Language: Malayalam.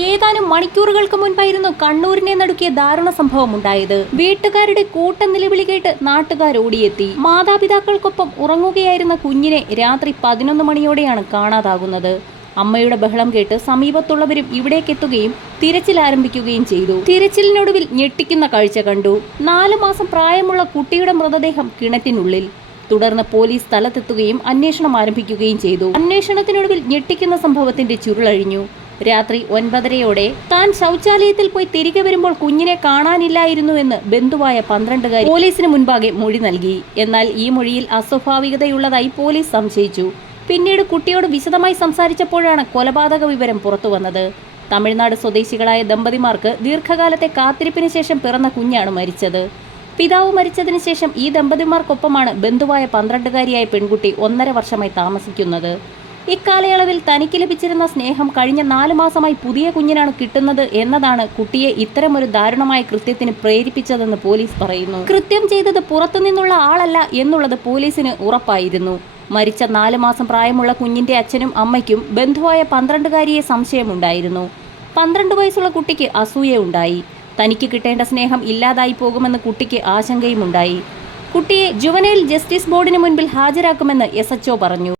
ഏതാനും മണിക്കൂറുകൾക്ക് മുൻപായിരുന്നു കണ്ണൂരിനെ നടുക്കിയ ദാരുണ സംഭവം ഉണ്ടായത് വീട്ടുകാരുടെ കൂട്ട നിലവിളി കേട്ട് നാട്ടുകാർ ഓടിയെത്തി. മാതാപിതാക്കൾക്കൊപ്പം ഉറങ്ങുകയായിരുന്ന കുഞ്ഞിനെ രാത്രി പതിനൊന്ന് മണിയോടെയാണ് കാണാതാകുന്നത്. അമ്മയുടെ ബഹളം കേട്ട് സമീപത്തുള്ളവരും ഇവിടേക്കെത്തുകയും തിരച്ചിൽ ആരംഭിക്കുകയും ചെയ്തു. തിരച്ചിലിനൊടുവിൽ ഞെട്ടിക്കുന്ന കാഴ്ച കണ്ടു. നാലു മാസം പ്രായമുള്ള കുട്ടിയുടെ മൃതദേഹം കിണറ്റിനുള്ളിൽ. തുടർന്ന് പോലീസ് സ്ഥലത്തെത്തുകയും അന്വേഷണം ആരംഭിക്കുകയും ചെയ്തു. അന്വേഷണത്തിനൊടുവിൽ ഞെട്ടിക്കുന്ന സംഭവത്തിന്റെ ചുരുളഴിഞ്ഞു. രാത്രി ഒൻപതരയോടെ താൻ ശൗചാലയത്തിൽ പോയി തിരികെ വരുമ്പോൾ കുഞ്ഞിനെ കാണാനില്ലായിരുന്നു കാണാനില്ലായിരുന്നുവെന്ന് ബന്ധുവായ പന്ത്രണ്ടുകാരി പോലീസിന് മുൻപാകെ മൊഴി നൽകി. എന്നാൽ ഈ മൊഴിയിൽ അസ്വാഭാവികതയുള്ളതായി പോലീസ് സംശയിച്ചു. പിന്നീട് കുട്ടിയോട് വിശദമായി സംസാരിച്ചപ്പോഴാണ് കൊലപാതക വിവരം പുറത്തുവന്നത് തമിഴ്നാട് സ്വദേശികളായ ദമ്പതിമാർക്ക് ദീർഘകാലത്തെ കാത്തിരിപ്പിന് ശേഷം പിറന്ന കുഞ്ഞാണ് മരിച്ചത്. പിതാവ് മരിച്ചതിന് ശേഷം ഈ ദമ്പതിമാർക്കൊപ്പമാണ് ബന്ധുവായ പന്ത്രണ്ടുകാരിയായ പെൺകുട്ടി ഒന്നര വർഷമായി താമസിക്കുന്നത്. ഇക്കാലയളവിൽ തനിക്ക് ലഭിച്ചിരുന്ന സ്നേഹം കഴിഞ്ഞ നാല് മാസമായി പുതിയ കുഞ്ഞിനാണ് കിട്ടുന്നത് എന്നതാണ് കുട്ടിയെ ഇത്തരമൊരു ദാരുണമായ കൃത്യത്തിന് പ്രേരിപ്പിച്ചതെന്ന് പോലീസ് പറയുന്നു. കൃത്യം ചെയ്തത് പുറത്തുനിന്നുള്ള ആളല്ല എന്നുള്ളത് പോലീസിന് ഉറപ്പായിരുന്നു. മരിച്ച നാല് മാസം പ്രായമുള്ള കുഞ്ഞിന്റെ അച്ഛനും അമ്മയ്ക്കും ബന്ധുവായ പന്ത്രണ്ടുകാരിയെ സംശയമുണ്ടായിരുന്നു. പന്ത്രണ്ട് വയസ്സുള്ള കുട്ടിക്ക് അസൂയയുണ്ടായി തനിക്ക് കിട്ടേണ്ട സ്നേഹം ഇല്ലാതായി പോകുമെന്ന് കുട്ടിക്ക് ആശങ്കയുമുണ്ടായി. കുട്ടിയെ ജുവനൈൽ ജസ്റ്റിസ് ബോർഡിന് മുൻപിൽ ഹാജരാക്കുമെന്ന് എസ് പറഞ്ഞു.